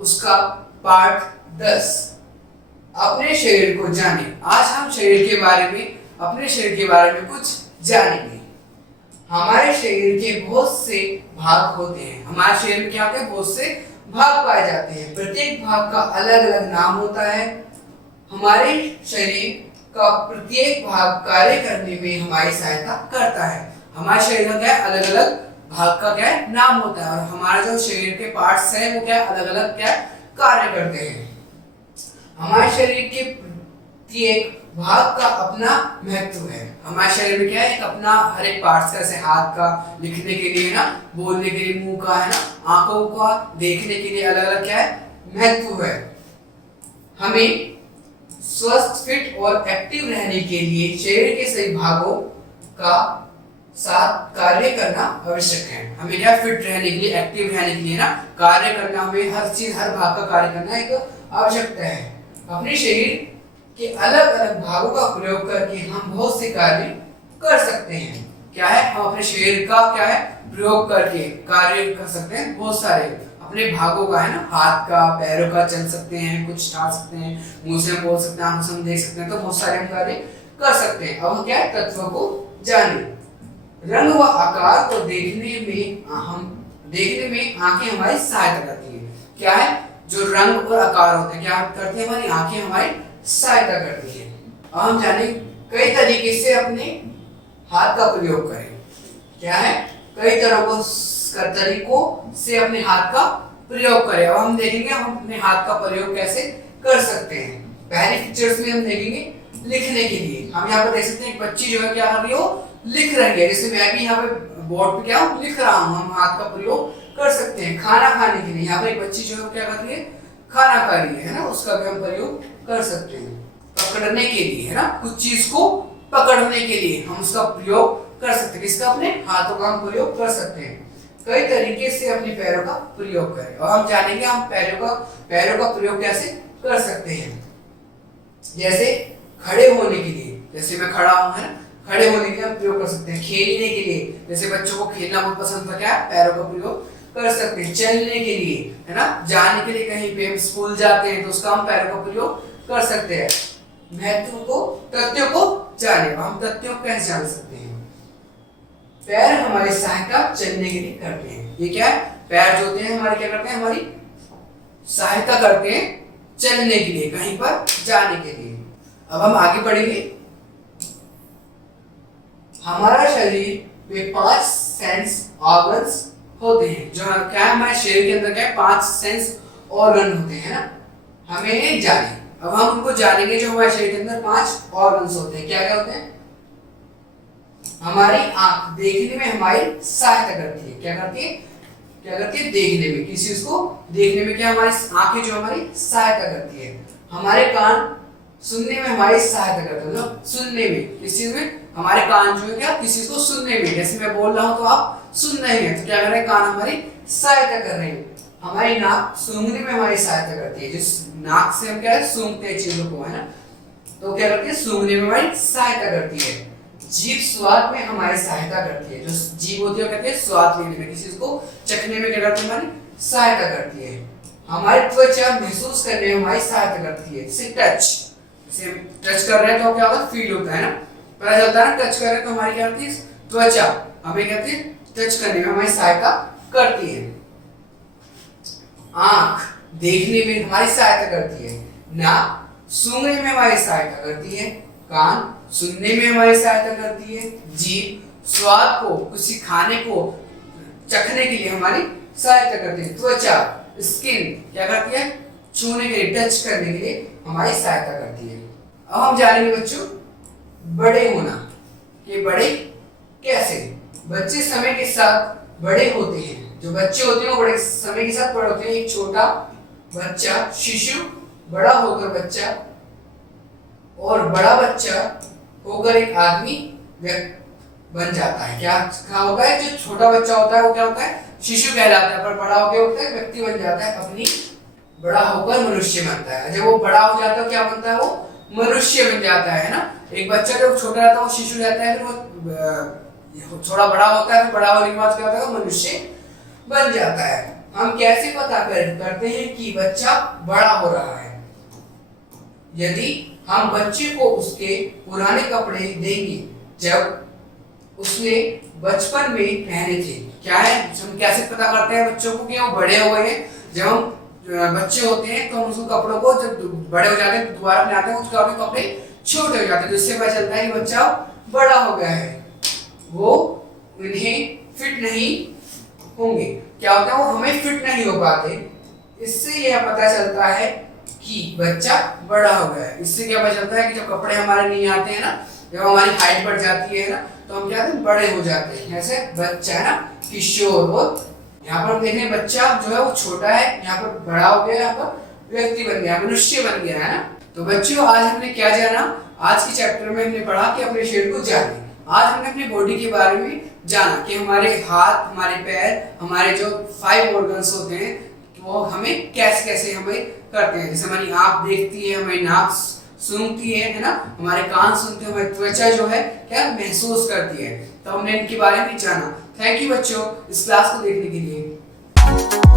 उसका पार्ट 10 अपने शरीर को जाने। आज हम अपने शरीर के बारे में कुछ जानेंगे। हमारे शरीर के बहुत से भाग होते हैं। हमारे शरीर में क्या होते हैं? बहुत से भाग पाए जाते हैं। प्रत्येक भाग का अलग अलग नाम होता है। हमारे शरीर का प्रत्येक भाग कार्य करने में हमारी सहायता करता है। हमारे शरीर का क्या है? अलग अलग भाग का क्या है? नाम होता है। और हमारे जो शरीर के पार्ट्स हैं वो क्या अलग अलग क्या कार्य करते हैं। हमारे शरीर के प्रत्येक भाग का अपना महत्व है। हमारे शरीर में क्या है? एक अपना हर एक पार्ट्स का, जैसे हाथ का लिखने के लिए ना, बोलने के लिए, मुंह का है ना, आंखों का देखने के लिए अलग अलग क्या है? महत्व है। हमें स्वस्थ, फिट और एक्टिव रहने के लिए शरीर के सभी भागों का साथ कार्य करना आवश्यक है। हमें क्या फिट रहने के लिए, एक्टिव रहने के लिए ना कार्य करना, हमें हर चीज, हर भाग का कार्य करना एक आवश्यकता है। अपने शरीर के अलग अलग भागों का प्रयोग करके हम बहुत से कार्य कर सकते हैं। क्या है? हम अपने शरीर का क्या है? प्रयोग करके कार्य कर सकते हैं। बहुत सारे अपने भागों का है ना, हाथ का, पैरों का, चल सकते हैं, कुछ उठा सकते हैं, मुंह से बोल सकते हैं, आंखों से हम देख सकते हैं। तो बहुत सारे हम कार्य कर सकते हैं। अब हम क्या है? तत्वों को जाने। रंग व आकार को देखने में आंखें हमारी सहायता करती है। क्या है? जो रंग और आकार होते हैं, क्या करती है? हमारी आंखें हमारी सहायता करती है। अब हम जाने कई तरीके से अपने हाथ का प्रयोग करें। क्या है? कई तरीकों से अपने हाथ का प्रयोग करें। अब हम देखेंगे हम अपने हाथ का प्रयोग कैसे कर सकते हैं। पहले पिक्चर्स में हम देखेंगे लिखने के लिए। हम यहाँ पर देख सकते हैं एक बच्ची जो है क्या कर रही हो? लिख रही है। जैसे मैं भी यहाँ पे बोर्ड पे क्या लिख रहा हूँ। हम हाथ का प्रयोग कर सकते हैं। खाना खाने के लिए यहाँ पर एक बच्ची जो है क्या कर रही है? खाना खा रही है ना, उसका भी हम प्रयोग कर सकते हैं। पकड़ने के लिए है ना, कुछ चीज को पकड़ने के लिए हम उसका प्रयोग कर सकते हैं। किसका? अपने हाथों का हम प्रयोग कर सकते हैं। कई तरीके से अपने पैरों का प्रयोग करें। और हम जानेंगे हम पैरों का प्रयोग कैसे कर सकते हैं। जैसे खड़े होने के लिए, जैसे मैं खड़ा हूं है ना, खड़े होने के लिए हम प्रयोग कर सकते हैं। खेलने के लिए, जैसे बच्चों को खेलना बहुत पसंद था, क्या पैरों का प्रयोग कर सकते हैं। चलने के लिए है ना, जाने के लिए कहीं पे हम स्कूल जाते हैं तो उसका हम पैरों का प्रयोग कर सकते हैं। तथ्यों को जाने। हम तथ्यों को कैसे जान सकते हैं? पैर हमारी सहायता चलने के लिए करते हैं। ये क्या है? पैर जो होते हैं हमारे क्या करते हैं? हमारी सहायता करते हैं चलने के लिए, कहीं पर जाने के लिए। अब हम आगे बढ़ेंगे। हमारा शरीर में 5 सेंस ऑर्गन्स होते हैं। जो क्या है? हमारे शरीर के अंदर क्या है? 5 सेंस ऑर्गन होते हैं ना, हमें जाने। अब हम उनको जानेंगे। जो हमारे शरीर के अंदर 5 ऑर्गन्स होते हैं, क्या क्या होते हैं? हमारी आंख देखने में हमारी सहायता करती है। क्या करती है? देखने में। किसी चीज को देखने में क्या हमारी आंखें जो हमारी सहायता करती है। हमारे कान सुनने में हमारी सहायता करते हैं। मतलब सुनने में, किस चीज में? हमारे कान जो है क्या किसी को सुनने में। जैसे मैं बोल रहा हूं तो आप सुन रहे हैं, तो क्या कर रहे हैं? कान हमारी सहायता कर रहे हैं। हमारी नाक सूंघने में हमारी सहायता करती है। जिस नाक से हम क्या है? सूंघते हैं चीजों को है ना, तो क्या करती है? सूंघने में हमारी सहायता करती है। जीभ स्वाद में हमारी सहायता करती है। जो जीभ होती है कहते हैं स्वाद लेने में, किसी चीज को चखने में क्या करती है? हमारी सहायता करती है। हमारी त्वचा महसूस करने में हमारी सहायता करती है। जैसे टच, जैसे टच कर रहे हैं तो क्या होता है? फील होता है ना, पता चलता है ना। टच कर रहे हैं तो हमारी क्या होती है? त्वचा हमें कहती है टच करने में हमारी सहायता करती है। आंख देखने में हमारी सहायता करती है। नाक सूंघने में हमारी सहायता करती है। कान सुनने में हमारी सहायता करती है। जीभ स्वाद को, किसी खाने को चखने के लिए हमारी सहायता करती है। त्वचा स्किन क्या करती है? छूने के लिए, टच करने के लिए हमारी सहायता करती है। अब हम जानेंगे बच्चों बड़े होना कि बड़े कैसे। बच्चे समय के साथ बड़े होते हैं। जो बच्चे होते हैं वो बड़े समय के साथ बड़े होते हैं। एक छोटा बच्चा, शिशु, बड़ा होकर बच्चा, और बड़ा बच्चा होकर एक आदमी बन जाता है। क्या होता है? जो छोटा बच्चा होता है वो क्या होता है? शिशु कहलाता है। पर बड़ा होकर होता है व्यक्ति बन जाता है। अपनी बड़ा होकर मनुष्य बनता है। जब वो बड़ा हो जाता है क्या बनता है? वो मनुष्य बन जाता है ना। एक बच्चा जब छोटा रहता है वो शिशु रहता है, फिर वो थोड़ा बड़ा होता है, फिर बड़ा होने के बाद क्या होता है? मनुष्य बन जाता है। हम कैसे पता करते हैं कि बच्चा बड़ा हो रहा है? यदि हम बच्चे को उसके पुराने कपड़े देंगे जब उसने बचपन में पहने थे। क्या है, हम कैसे पता करते हैं बच्चों को कि वो बड़े हो गए हैं? जब हम बच्चे होते हैं तो हम उसको कपड़ों को जब बड़े हो जाते हैं तो दोबारा पहनाते हैं, उसके कपड़े छोटे हो जाते हैं, जिससे पता चलता है कि बच्चा बड़ा हो गया है, वो उन्हें फिट नहीं होंगे। क्या होता है, वो हमें फिट नहीं हो पाते। इससे यह पता चलता है कि बच्चा बड़ा हो गया है। इससे क्या पता चलता है कि जब कपड़े हमारे नहीं आते हैं ना, जब हमारी हाइट बढ़ जाती है ना, तो हम क्या हैं, बड़े हो जाते हैं। जैसे बच्चा है ना, किशोर, वो यहाँ पर देख रहे हैं बच्चा जो है वो छोटा है, यहाँ पर बड़ा हो गया, यहाँ पर व्यक्ति बन गया, मनुष्य बन गया है ना। तो बच्चों, आज हमने क्या जाना? आज के चैप्टर में हमने पढ़ा कि अपने शरीर को जाने। आज हमने अपनी बॉडी के बारे में जाना कि हमारे हाथ, हमारे पैर, हमारे जो 5 ऑर्गन्स होते हैं वो हमें कैसे कैसे हमें करते हैं। जैसे हमारी आँख देखती है, हमारी नाक सूंघती है ना, हमारे कान सुनते हैं, हमारी त्वचा जो है क्या महसूस करती है। तो हमने इनके बारे में जाना। थैंक यू बच्चों इस क्लास को देखने के लिए।